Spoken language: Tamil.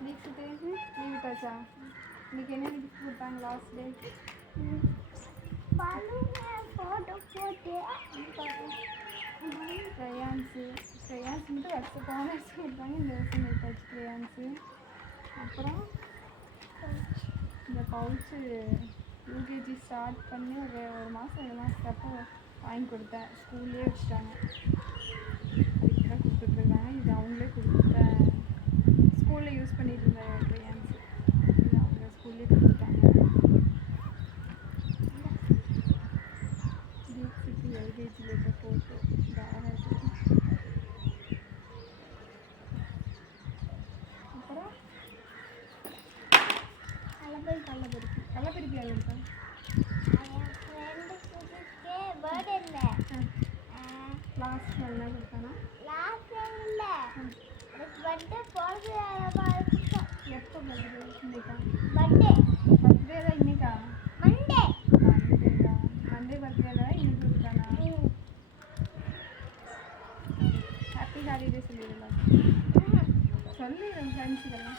தீக்ஷித்து லீவ் விட்டாச்சா? இன்னைக்கு என்ன கிஃப்ட் கொடுத்தாங்க லாஸ்ட் டே? க்ரையான்ஸு மட்டும் வருஷம் போன வருஷம் கொடுத்தாங்க, இந்த வருஷம் விட்டாச்சு க்ரையான்ஸு. அப்புறம் இந்த பவுச்சு யூகேஜி ஸ்டார்ட் பண்ணி ஒரு மாதம் 2 மாதத்தப்போ வாங்கி கொடுத்தேன், ஸ்கூல்லேயே வச்சுட்டாங்க. அதுக்கு தான் கொடுத்துட்ருக்காங்க. இது அவங்களே கொடுத்த ஸ்கூலில் யூஸ் பண்ணிட்டு இருந்த க்ரையான்ஸு, இது அவங்க ஸ்கூல்லேயே கொடுத்துட்டாங்க. தீக்ஷித்து எல்கேஜியில் இருக்க ஃபோட்டோ இந்த அழகாக இருக்குது. அப்புறம் கள்ளப்பருப்பி யார் இருக்கா? லாஸ்ட் நாள் என்ன கொடுத்தானா? எப்போ பர்த்டே? இன்னைக்கா? பர்த்டே தான் இன்னைக்கா? மண்டே பர்த்டே தான் இன்னைக்கு கொடுத்தானா? ஹாப்பி ஹாலிடே சொல்லிடலாம். சொல்லிடுறேன் ஃப்ரெண்ட்ஸுக்கெல்லாம்.